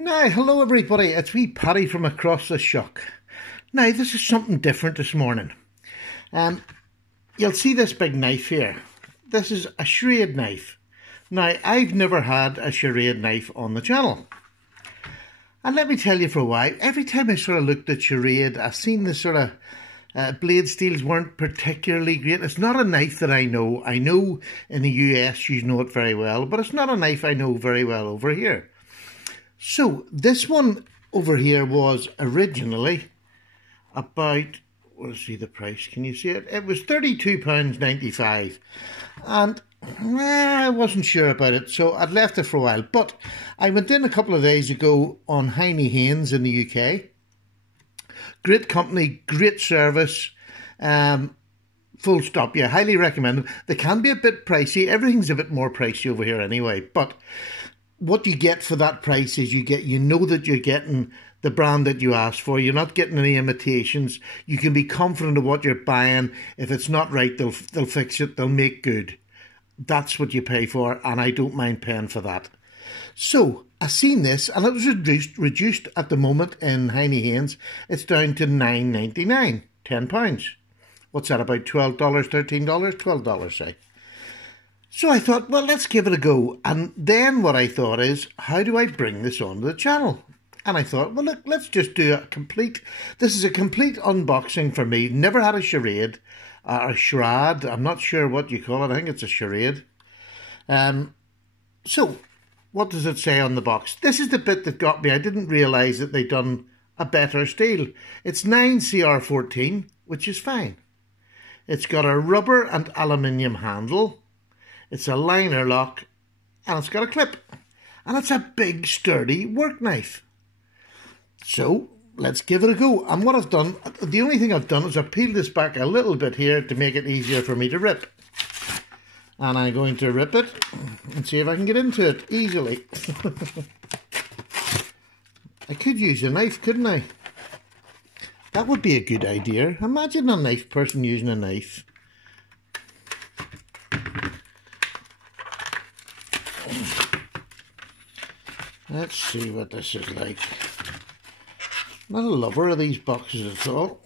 Now, hello everybody, it's wee Paddy from across the Shuck. Now, this is something different this morning. You'll see this big knife here. This is a Schrade knife. Now, I've never had a Schrade knife on the channel. And let me tell you for why. Every time I sort of looked at Schrade, I've seen the sort of blade steels weren't particularly great. It's not a knife that I know. I know in the US you know it very well, but it's not a knife I know very well over here. So, this one over here was originally about, let's see the price, can you see it? It was £32.95, and I wasn't sure about it, so I'd left it for a while. But I went in a couple of days ago on Heinnie Haynes in the UK. Great company, great service, full stop. Yeah, highly recommend them. They can be a bit pricey. Everything's a bit more pricey over here anyway, but what you get for that price is you know that you're getting the brand that you asked for. You're not getting any imitations. You can be confident of what you're buying. If it's not right, they'll fix it. They'll make good. That's what you pay for, and I don't mind paying for that. So I seen this, and it was reduced at the moment in Heinnie Haynes. It's down to $9.99, £10. What's that, about $12, $13, $12, say. So I thought, well, let's give it a go. And then what I thought is, how do I bring this onto the channel? And I thought, well, look, let's just do this is a complete unboxing for me. Never had a Schrade, or a Schrade. I'm not sure what you call it. I think it's a Schrade. So, what does it say on the box? This is the bit that got me. I didn't realise that they'd done a better steel. It's 9CR14, which is fine. It's got a rubber and aluminium handle. It's a liner lock, and it's got a clip. And it's a big, sturdy work knife. So, let's give it a go. And what I've done, the only thing I've done is I've peeled this back a little bit here to make it easier for me to rip. And I'm going to rip it and see if I can get into it easily. I could use a knife, couldn't I? That would be a good idea. Imagine a knife person using a knife. Let's see what this is like. Not a lover of these boxes at all.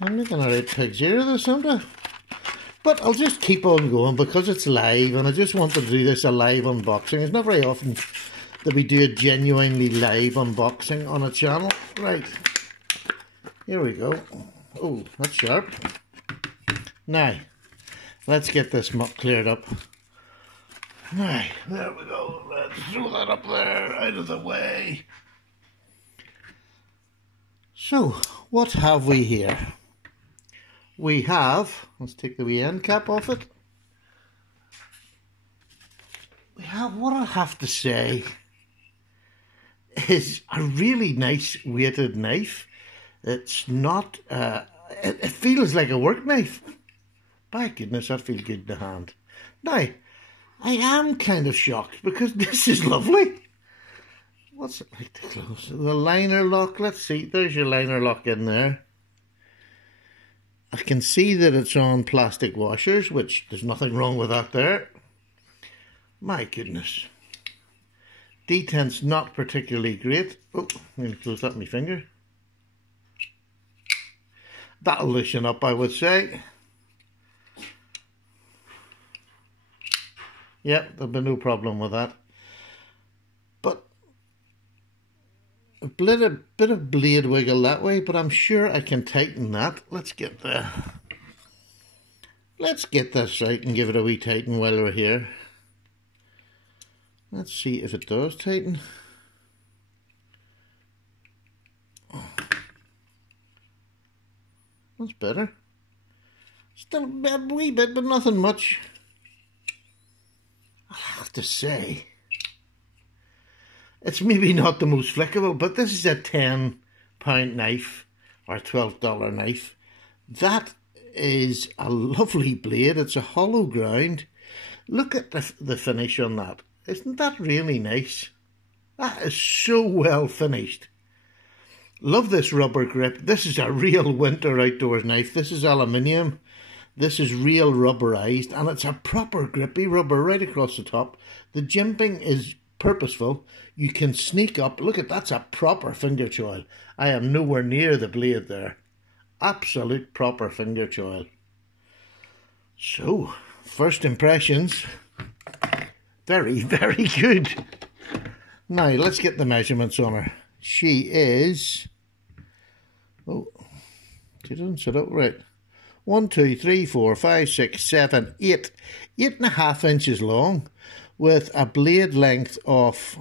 I'm making a right pig's ear of this, aren't I? But I'll just keep on going because it's live, and I just wanted to do this a live unboxing. It's not very often that we do a genuinely live unboxing on a channel. Right, here we go. Oh, that's sharp. Now, let's get this muck cleared up. Right, there we go. Let's throw that up there, out of the way. So, what have we here? We have, let's take the wee end cap off it. We have, what I have to say, is a really nice weighted knife. It's not, it feels like a work knife. By goodness, that feels good in the hand. Now, I am kind of shocked because this is lovely. What's it like to close? The liner lock, let's see, there's your liner lock in there. I can see that it's on plastic washers, which there's nothing wrong with that there. My goodness. Detent's not particularly great. Oh, I'm going to close that with my finger. That'll loosen up, I would say. Yep, there'll be no problem with that. But a bit of blade wiggle that way, but I'm sure I can tighten that. Let's get this right and give it a wee tighten while we're here. Let's see if it does tighten. Oh. That's better. Still a wee bit, but nothing much. I have to say, it's maybe not the most flickable, but this is a £10 knife or $12 knife. That is a lovely blade. It's a hollow ground. Look at the finish on that. Isn't that really nice? That is so well finished. Love this rubber grip. This is a real winter outdoors knife. This is aluminium. This is real rubberized, and it's a proper grippy rubber right across the top. The jimping is purposeful. You can sneak up. Look at that's a proper finger choil. I am nowhere near the blade there. Absolute proper finger choil. So, first impressions. Very, very good. Now, let's get the measurements on her. She is... Oh, she doesn't sit up right. 1, 2, 3, 4, 5, 6, 7, 8. 8.5 inches long with a blade length of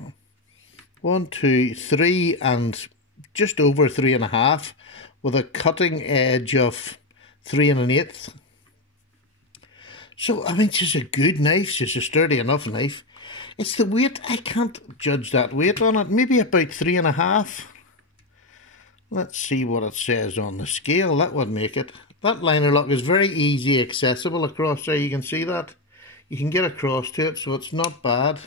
1, 2, 3 and just over 3.5 with a cutting edge of 3 1/8. So, I mean, she's a good knife. She's a sturdy enough knife. It's the weight. I can't judge that weight on it. Maybe about 3.5. Let's see what it says on the scale. That would make it. That liner lock is very easy accessible across there. You can see that. You can get across to it, so it's not bad.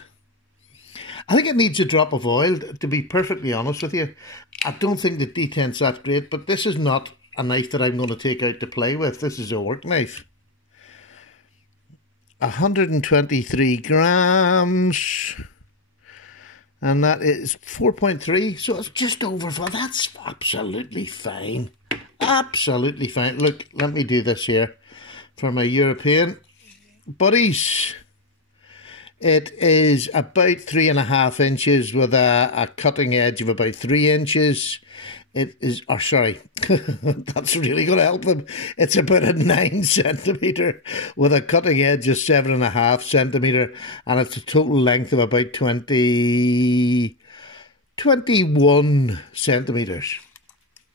I think it needs a drop of oil, to be perfectly honest with you. I don't think the D10's that great, but this is not a knife that I'm going to take out to play with. This is a work knife. 123 grams. And that is 4.3, so it's just over. That's absolutely fine. Absolutely fine. Look, let me do this here for my European buddies. It is about 3.5 inches with a cutting edge of about 3 inches. It is, oh sorry, that's really going to help them. It's about a 9 centimetre with a cutting edge of 7.5 centimetre, and it's a total length of about 21 centimetres.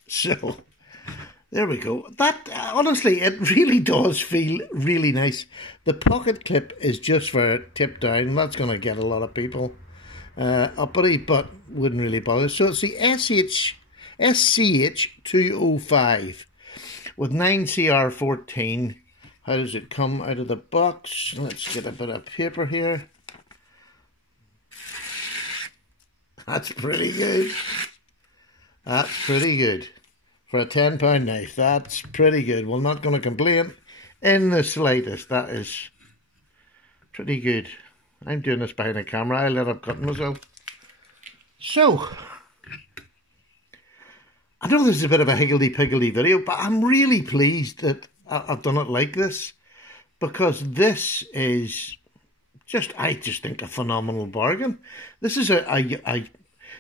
So, there we go. That, honestly, it really does feel really nice. The pocket clip is just for tip down. That's going to get a lot of people uppity, but wouldn't really bother. So it's the SCH205 with 9CR14. How does it come out of the box? Let's get a bit of paper here. That's pretty good. That's pretty good. For a £10 knife, that's pretty good. We're not going to complain in the slightest. That is pretty good. I'm doing this behind the camera. I'll end up cutting myself. So, I know this is a bit of a higgledy-piggledy video, but I'm really pleased that I've done it like this, because this is just, I just think, a phenomenal bargain. This is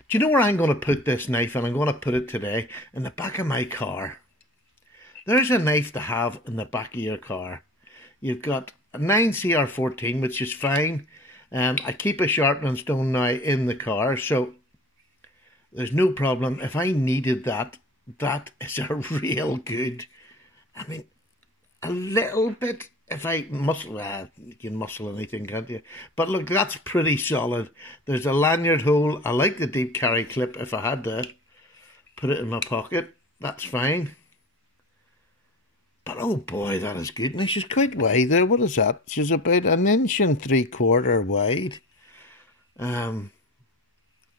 do you know where I'm going to put this knife? And I'm going to put it today in the back of my car. There's a knife to have in the back of your car. You've got a 9CR14, which is fine. I keep a sharpening stone now in the car, so there's no problem. If I needed that, that is a real good. I mean, a little bit. If I muscle, you can muscle anything, can't you? But look, that's pretty solid. There's a lanyard hole. I like the deep carry clip. If I had to put it in my pocket, that's fine. But oh boy, that is good. Now she's quite wide there. What is that? She's about 1.75 inches wide.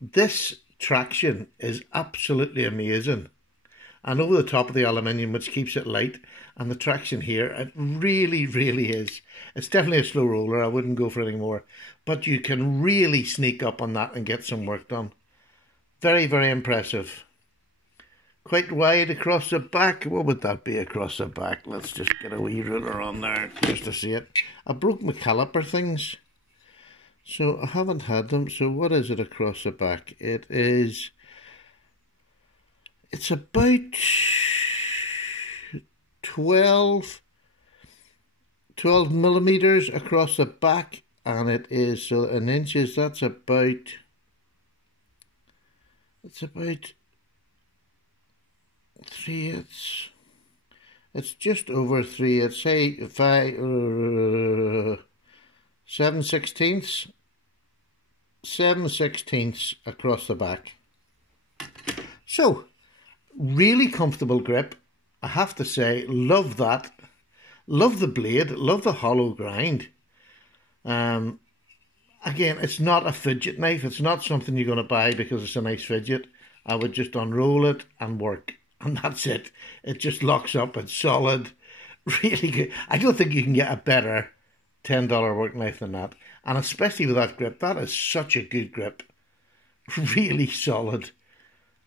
This traction is absolutely amazing. And over the top of the aluminium, which keeps it light, and the traction here, it really, really is. It's definitely a slow roller. I wouldn't go for any more. But you can really sneak up on that and get some work done. Very, very impressive. Quite wide across the back. What would that be across the back? Let's just get a wee ruler on there just to see it. I broke my caliper things, so I haven't had them. So what is it across the back? It's about 12 millimeters across the back, and it is, so in inches, that's about, it's about 3, it's just over 3, I'd say 7/16 across the back. So, really comfortable grip. I have to say, love that. Love the blade, love the hollow grind. Again, it's not a fidget knife. It's not something you're going to buy because it's a nice fidget. I would just unroll it and work. And that's it. It just locks up. It's solid. Really good. I don't think you can get a better $10 work knife than that. And especially with that grip. That is such a good grip. Really solid.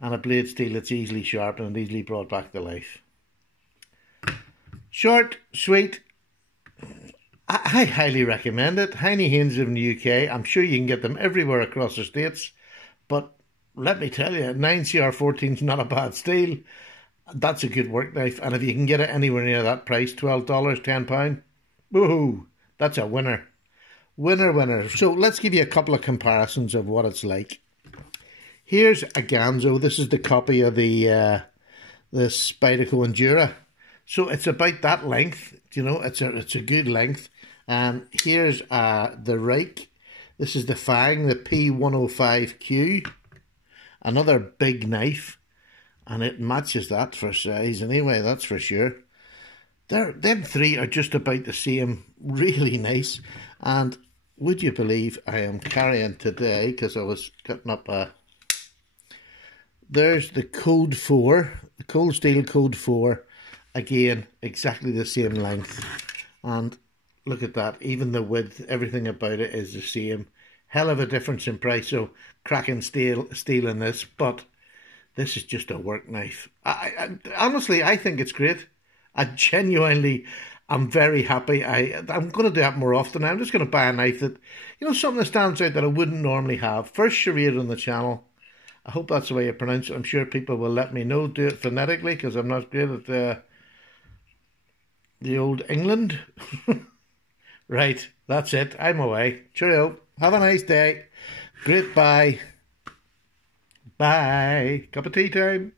And a blade steel that's easily sharpened and easily brought back to life. Short, sweet. I highly recommend it. Heine Haynes in the UK. I'm sure you can get them everywhere across the States. But let me tell you, 9CR14 is not a bad steel. That's a good work knife. And if you can get it anywhere near that price, $12, £10, woohoo, that's a winner. Winner, winner. So let's give you a couple of comparisons of what it's like. Here's a Ganzo. This is the copy of the Spyderco Endura. So it's about that length. You know, it's a good length. Here's the Reich. This is the Fang, the P105Q. Another big knife. And it matches that for size anyway, that's for sure. Them three are just about the same. Really nice. And would you believe I am carrying today, because I was cutting up a... There's the Code 4, the Cold Steel Code 4. Again, exactly the same length. And look at that, even the width, everything about it is the same. Hell of a difference in price, so cracking steel in this, but this is just a work knife. Honestly, I think it's great. I genuinely am very happy. I'm going to do that more often. I'm just going to buy a knife that, you know, something that stands out that I wouldn't normally have. First charade on the channel. I hope that's the way you pronounce it. I'm sure people will let me know. Do it phonetically, because I'm not great at the old England. Right, that's it. I'm away. Cheerio. Have a nice day. Great bye. Bye. Cup of tea time.